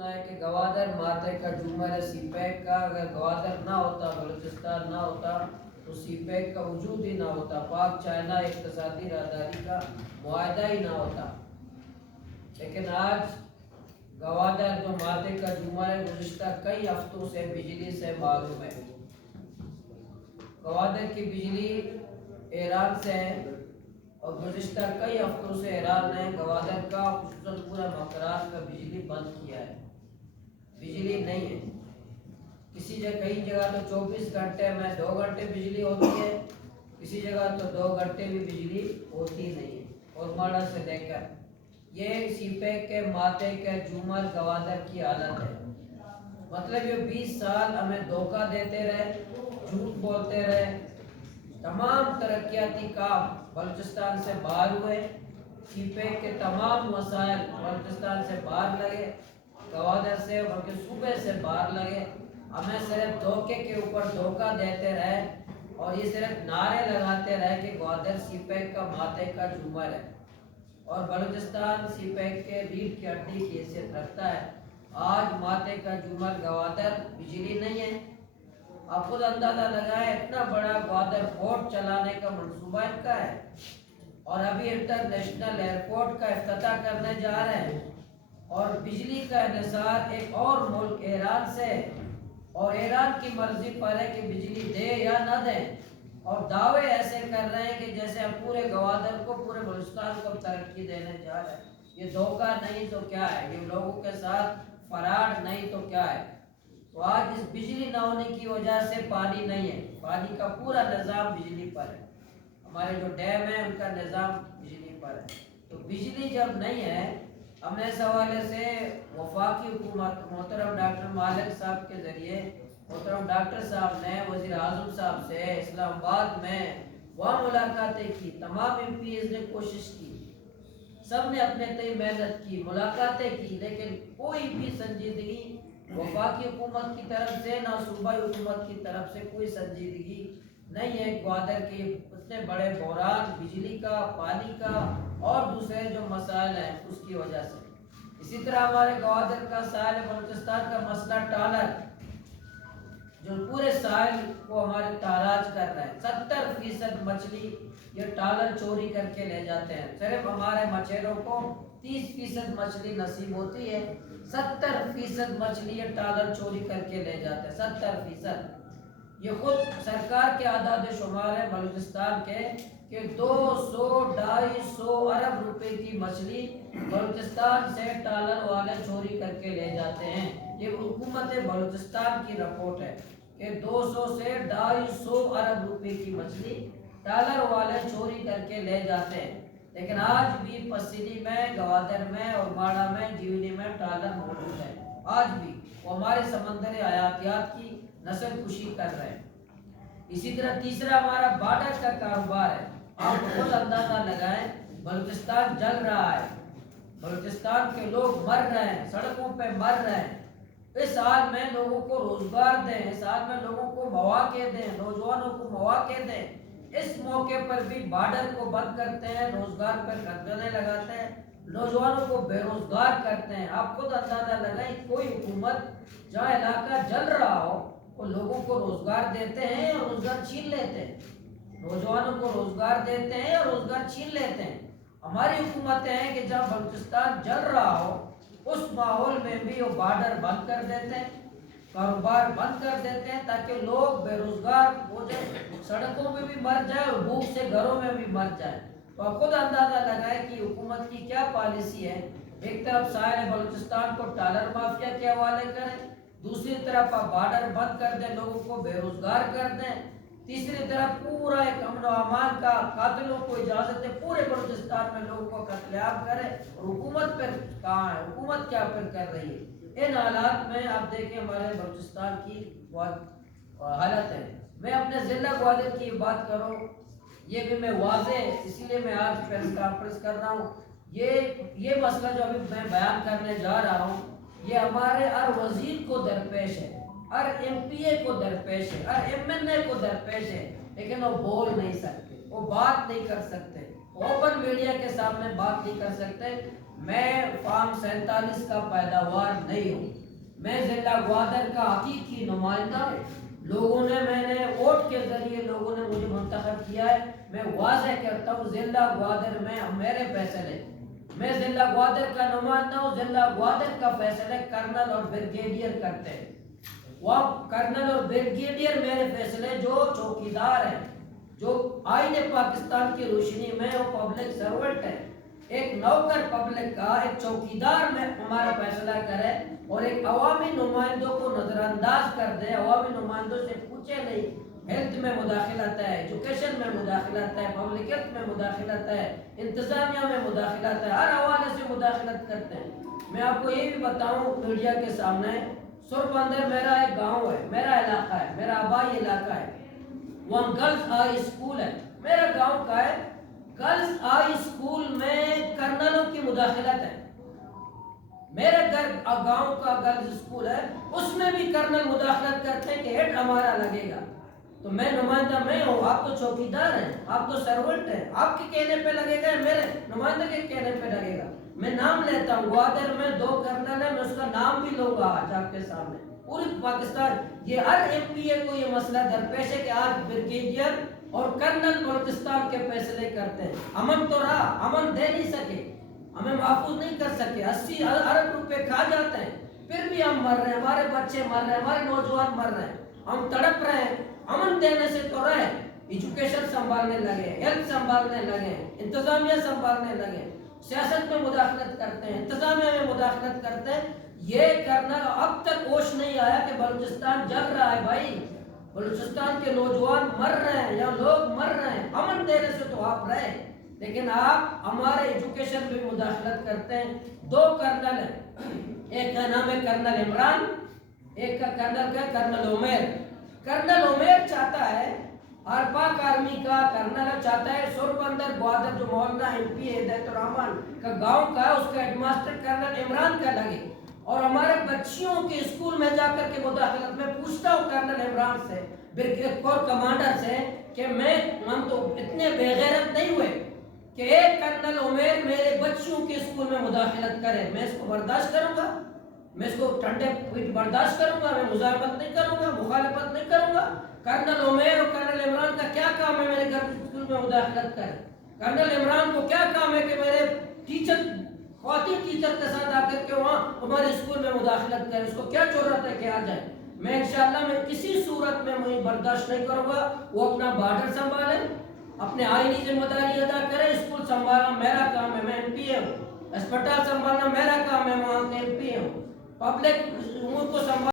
سنا ہے کہ گوادر ماتے کا جمعہ ہے سی پیک کا، اگر گوادر نہ ہوتا، بلوچستان نہ ہوتا تو سی پیک کا وجود ہی نہ ہوتا، پاک چائنا اقتصادی راہداری کا معاہدہ ہی نہ ہوتا۔ لیکن آج گوادر جو ماتے کا جمعہ ہے گزشتہ کئی ہفتوں سے بجلی سے معروم ہے۔ گوادر کی بجلی ایران سے ہے اور گزشتہ کئی ہفتوں سے ایران نے گوادر کا خصوصاً پورا مقرات کا بجلی بند کیا ہے، بجلی نہیں ہے۔ کسی جگہ کئی جگہ تو 24 گھنٹے میں 2 گھنٹے بجلی ہوتی ہے، کسی جگہ تو 2 گھنٹے بھی بجلی ہوتی نہیں ہے۔ اور ماڑا سے لے کر یہ سی پیک کے ماتے کے جومر گوادر کی حالت ہے۔ مطلب یہ 20 سال ہمیں دھوکہ دیتے رہے، جھوٹ بولتے رہے، تمام ترقیاتی کام بلوچستان سے باہر ہوئے، سی پیک کے تمام مسائل بلوچستان سے باہر لگے، گوادر سے اور کے صوبے سے باہر لگے۔ ہمیں صرف دھوکے کے اوپر دھوکہ دیتے رہے اور یہ صرف نعرے لگاتے رہے کہ گوادر سی پیک کا ماتے کا جومر ہے اور بلوچستان سی پیک کے ریڑھ کی ہڈی کی حیثیت رکھتا ہے۔ آج ماتے کا جومر گوادر بجلی نہیں ہے۔ آپ خود اندازہ لگائیں اتنا بڑا گوادر پورٹ چلانے کا منصوبہ ان کا ہے اور ابھی انٹرنیشنل ایئرپورٹ کا افتتاح کرنے جا رہے ہیں اور بجلی کا انحصار ایک اور ملک ایران سے اور ایران کی مرضی پر ہے کہ بجلی دے یا نہ دے، اور دعوے ایسے کر رہے ہیں کہ جیسے ہم پورے گوادر کو پورے بلوچستان کو ترقی دینے جا رہے ہیں۔ یہ دھوکہ نہیں تو کیا ہے، یہ لوگوں کے ساتھ فراڈ نہیں تو کیا ہے۔ تو آج اس بجلی نہ ہونے کی وجہ سے پانی نہیں ہے، پانی کا پورا نظام بجلی پر ہے، ہمارے جو ڈیم ہیں ان کا نظام بجلی پر ہے۔ تو بجلی جب نہیں ہے، ہم نے اس حوالے سے وفاقی حکومت محترم ڈاکٹر مالک صاحب کے ذریعے محترم ڈاکٹر صاحب نے وزیر اعظم صاحب سے اسلام آباد میں وہاں ملاقاتیں کی، تمام ایم پی ایز نے کوشش کی، سب نے اپنے تئیں محنت کی، ملاقاتیں کی، لیکن کوئی بھی سنجیدگی وفاقی حکومت کی طرف سے نہ صوبائی حکومت کی طرف سے کوئی سنجیدگی نہیں ہے۔ گوادر کے اتنے بڑے بحران بجلی کا، پانی کا اور دوسرے جو مسائل ہیں اس کی وجہ سے۔ اسی طرح ہمارے گوادر کا ساحل بلوچستان کا مسئلہ ٹالر، جو پورے ساحل کو ہمارے تاراج کر رہے ہیں، 70% مچھلی یہ ٹالر چوری کر کے لے جاتے ہیں۔ صرف ہمارے مچھیروں کو 30% مچھلی نصیب ہوتی ہے، 70% مچھلی یہ ٹالر چوری کر کے لے جاتے ہیں، 70%۔ یہ خود سرکار کے اعداد و شمار ہے بلوچستان کے کہ 200-250 ارب روپے کی مچھلی بلوچستان سے ٹالر والے چوری کر کے لے جاتے ہیں۔ یہ حکومت بلوچستان کی رپورٹ ہے کہ 200 سے 250 ارب روپے کی مچھلی ٹالر والے چوری کر کے لے جاتے ہیں۔ لیکن آج بھی پسیلی میں، گوادر میں اور ماڑا میں، جیونی میں ٹالر موجود ہے، آج بھی وہ ہمارے سمندر حیاتیات کی نسل کشی کر رہے ہیں۔ اسی طرح تیسرا ہمارا بارڈر کا کاروبار ہے۔ آپ خود اندازہ لگائیں، بلوچستان جل رہا ہے، بلوچستان کے لوگ مر رہے ہیں، سڑکوں پہ مر رہے ہیں۔ اس حال میں لوگوں کو روزگار دیں، اس حال میں لوگوں کو مواقع دیں، نوجوانوں کو مواقع دیں۔ اس موقع پر بھی بارڈر کو بند کرتے ہیں، روزگار پر قدغنیں لگاتے ہیں، نوجوانوں کو بے روزگار کرتے ہیں۔ آپ خود اندازہ لگائیں، کوئی حکومت جہاں علاقہ جل رہا ہو وہ لوگوں کو روزگار دیتے ہیں یا روزگار چھین لیتے ہیں؟ نوجوانوں کو روزگار دیتے ہیں یا روزگار چھین لیتے ہیں؟ ہماری حکومتیں ہیں کہ جہاں بلوچستان جل رہا ہو اس ماحول میں بھی وہ بارڈر بند کر دیتے ہیں، کاروبار بند کر دیتے ہیں تاکہ لوگ بے روزگار ہو جائیں، سڑکوں میں بھی مر جائیں اور بھوک سے گھروں میں بھی مر جائیں۔ تو آپ خود اندازہ لگائیں کہ حکومت کی کیا پالیسی ہے۔ ایک طرف ساحل بلوچستان کو ٹالر مافیا کے حوالے کریں، دوسری طرف آپ بارڈر بند کر دیں، لوگوں کو بے روزگار کر دیں، تیسری طرف پورا ایک امن و امان کا، قاتلوں کو اجازت ہے پورے بلوچستان میں لوگوں کو قتل عام کرے، اور حکومت پر کہاں ہے، حکومت کیا پر کر رہی ہے؟ ان حالات میں آپ دیکھیں ہمارے بلوچستان کی حالت ہے۔ میں اپنے ضلع گوادر کی بات کروں، یہ بھی میں واضح اسی لیے میں آج پریس کانفرنس کر رہا ہوں، یہ مسئلہ جو ابھی میں بیان کرنے جا رہا ہوں یہ ہمارے ہر وزیر کو درپیش ہے، ہر ایم پی اے کو درپیش ہے، ہر ایم این اے کو درپیش ہے، لیکن وہ بول نہیں سکتے، وہ بات نہیں کر سکتے، اوپن میڈیا کے سامنے بات نہیں کر سکتے۔ میں فارم 47 کا پیداوار نہیں ہوں، میں ضلع گوادر کا حقیقی نمائندہ لوگوں نے، میں نے ووٹ کے ذریعے لوگوں نے مجھے منتخب کیا ہے۔ میں واضح کرتا ہوں ضلع گوادر میں میرے فیصلے، میں ضلع گوادر کا نمائندہ ہوں، ضلع گوادر کا فیصلے کرنل اور بریگیڈیئر کرتے ہیں۔ وہ کرنل اور بریگیڈیئر میرے فیصلے جو چوکیدار ہیں، جو آئین پاکستان کی روشنی میں وہ پبلک سرونٹ ہے، ایک نوکر پبلک کا، ایک چوکیدار میں ہمارا فیصلہ کرے اور ایک عوامی نمائندوں کو نظر انداز کر دے، عوامی نمائندوں سے پوچھے نہیں۔ ہیلتھ میں مداخلت ہے، ایجوکیشن میں مداخلت ہے، پبلک ہیلتھ میں مداخلت ہے، انتظامیہ میں مداخلت ہے، ہر حوالے سے مداخلت کرتے ہیں۔ میں آپ کو یہ بھی بتاؤں میڈیا کے سامنے، سر بندر میرا ایک گاؤں ہے، میرا علاقہ ہے، میرا آبائی علاقہ ہے، وہاں گرلز ہائی اسکول ہے، میرا گاؤں کا ہے۔ گرلز ہائی اسکول میں کرنلوں کی مداخلت ہے، میرے گاؤں کا گرلز اسکول ہے، اس میں بھی کرنل مداخلت کرتے ہیں کہ ہیڈ ہمارا لگے گا۔ تو میں نمائندہ میں ہوں، آپ تو چوکیدار ہیں، آپ تو سرونٹ ہیں، آپ کے کہنے پہ لگے گا، میرے نمائندے کے کہنے پہ لگے گا۔ میں نام لیتا ہوں، گوادر میں 2 کرنل ہیں، میں اس کا نام بھی لوں گا آج آپ کے سامنے، پوری پاکستان، یہ ہر ایم پی اے کو یہ مسئلہ درپیش ہے کہ آج بریگیڈیئر اور کرنل بلوچستان کے فیصلے کرتے ہیں۔ امن تو رہا، امن دے نہیں سکے، ہمیں محفوظ نہیں کر سکے، 80 ارب روپے کھا جاتے ہیں، پھر بھی ہم مر رہے ہیں، ہمارے بچے مر رہے ہیں، ہمارے نوجوان مر رہے ہیں، ہم تڑپ رہے ہیں۔ امن دینے سے تو رہے، ایجوکیشن سنبھالنے لگے، ہیلتھ سنبھالنے لگے، انتظامیہ سنبھالنے لگے، سیاست میں مداخلت کرتے ہیں، انتظامیہ میں مداخلت کرتے ہیں۔ یہ کرنا اب تک ہوش نہیں آیا کہ بلوچستان جل رہا ہے بھائی، بلوچستان کے نوجوان مر رہے ہیں یا لوگ مر رہے ہیں، امن دینے سے تو آپ رہے، لیکن آپ ہمارے ایجوکیشن میں مداخلت کرتے ہیں۔ 2 کرنل ہیں، ایک کا نام ہے کرنل عمران، ایک کا کرنل کا کرنل عمیر۔ کرنل عمیر چاہتا ہے، اور پاک آرمی کا کرنل چاہتا ہے سوربندر گوادر جو مولانا ایم پی ہدایت الرحمان کا گاؤں کا ہے، اس کا ہیڈ ماسٹر کرنل عمران کا لگے، اور ہمارے بچیوں کے اسکول میں جا کر کے مداخلت میں پوچھتا ہوں کرنل عمران سے، بریگیڈ کور کمانڈر سے، کہ ہم تو اتنے بے غیرت نہیں ہوئے کہ ایک کرنل عمیر میرے بچیوں کے اسکول میں مداخلت کرے، میں اس کو برداشت کروں گا؟ میں اس کو ٹھنڈے پیٹ برداشت کروں گا؟ میں مزاحمت نہیں کروں گا، مخالفت نہیں کروں گا؟ کرنل عمیر اور کرنل عمران کا کیا کام ہے میرے گھر کے اسکول میں مداخلت کرے؟ کرنل عمران کو کیا کام ہے کہ میرے ٹیچر، خواتین ٹیچر کے ساتھ آ کر کے وہاں ہمارے اسکول میں مداخلت کرے؟ اس کو کیا ضرورت ہے کہ آ جائے؟ میں انشاءاللہ میں کسی صورت میں مجھے برداشت نہیں کروں گا۔ وہ اپنا بارڈر سنبھالے، اپنے آئینی ذمہ داری ادا کرے، اسکول سنبھالنا میرا کام ہے، میں ایم پی ہوں، اسپتال سنبھالنا میرا کام ہے، وہاں کے ایم پی ہوں، پبلک امور کو سنبھالنا